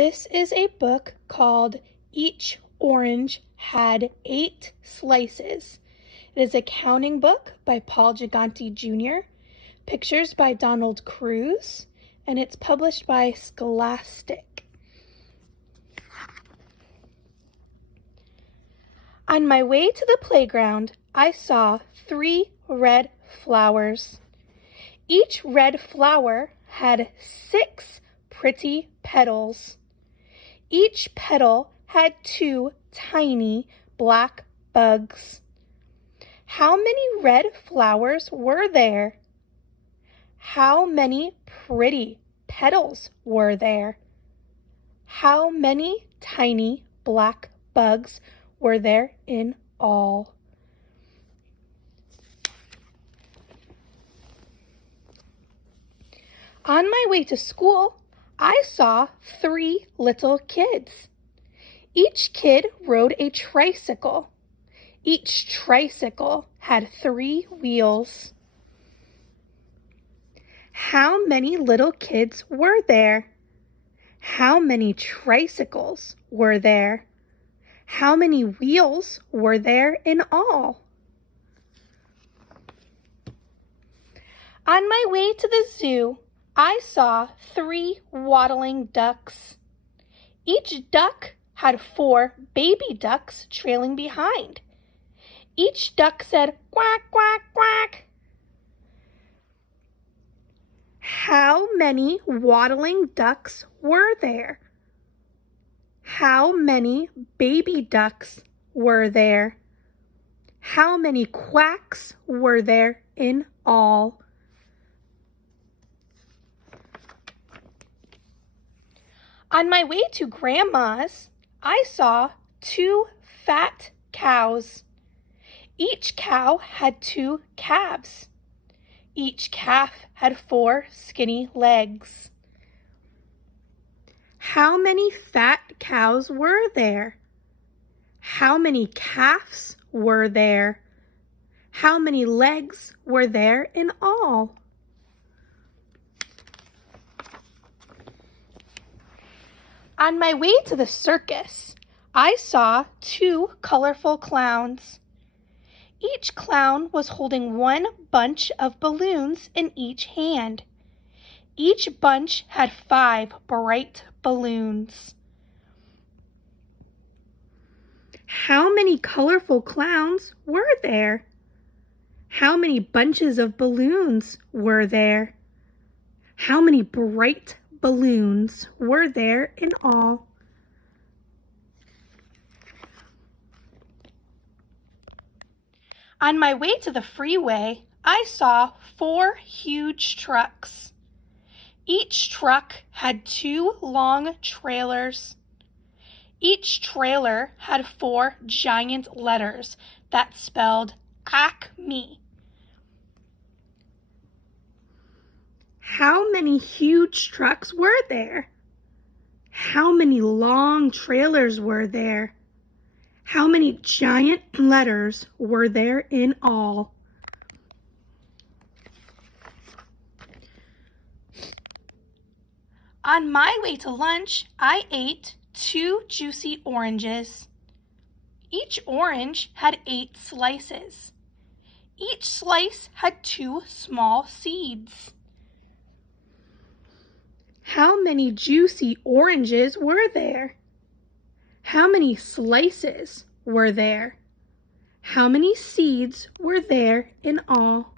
This is a book called Each Orange Had 8 Slices. It is a counting book by Paul Gigante Jr., pictures by Donald Cruz, and it's published by Scholastic. On my way to the playground, I saw 3 red flowers. Each red flower had 6 pretty petals. Each petal had 2 tiny black bugs. How many red flowers were there? How many pretty petals were there? How many tiny black bugs were there in all? On my way to school, I saw 3 little kids. Each kid rode a tricycle. Each tricycle had 3 wheels. How many little kids were there? How many tricycles were there? How many wheels were there in all? On my way to the zoo, I saw 3 waddling ducks. Each duck had 4 baby ducks trailing behind. Each duck said, quack, quack, quack. How many waddling ducks were there? How many baby ducks were there? How many quacks were there in all? On my way to Grandma's, I saw 2 fat cows. Each cow had 2 calves. Each calf had 4 skinny legs. How many fat cows were there? How many calves were there? How many legs were there in all? On my way to the circus, I saw 2 colorful clowns. Each clown was holding 1 bunch of balloons in each hand. Each bunch had 5 bright balloons. How many colorful clowns were there? How many bunches of balloons were there? How many bright balloons were there in all? On my way to the freeway, I saw 4 huge trucks. Each truck had 2 long trailers. Each trailer had 4 giant letters that spelled Acme. How many huge trucks were there? How many long trailers were there? How many giant letters were there in all? On my way to lunch, I ate 2 juicy oranges. Each orange had 8 slices. Each slice had 2 small seeds. How many juicy oranges were there? How many slices were there? How many seeds were there in all?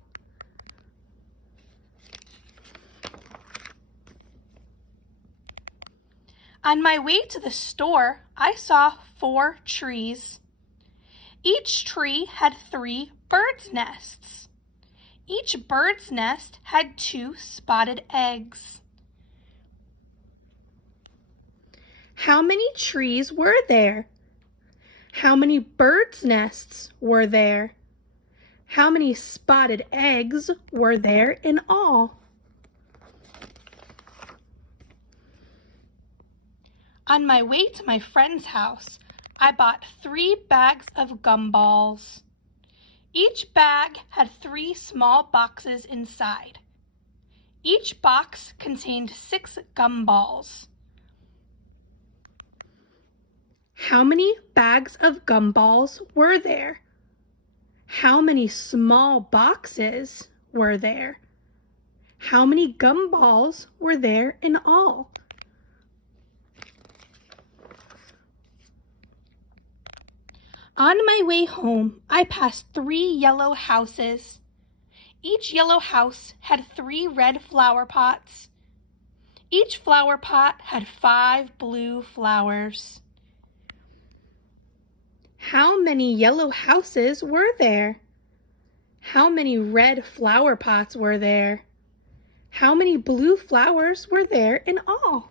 On my way to the store, I saw 4 trees. Each tree had 3 birds' nests. Each bird's nest had 2 spotted eggs. How many trees were there? How many birds' nests were there? How many spotted eggs were there in all? On my way to my friend's house, I bought 3 bags of gumballs. Each bag had 3 small boxes inside. Each box contained 6 gumballs. How many bags of gumballs were there? How many small boxes were there? How many gumballs were there in all? On my way home, I passed 3 yellow houses. Each yellow house had 3 red flower pots. Each flower pot had 5 blue flowers. How many yellow houses were there? How many red flower pots were there? How many blue flowers were there in all?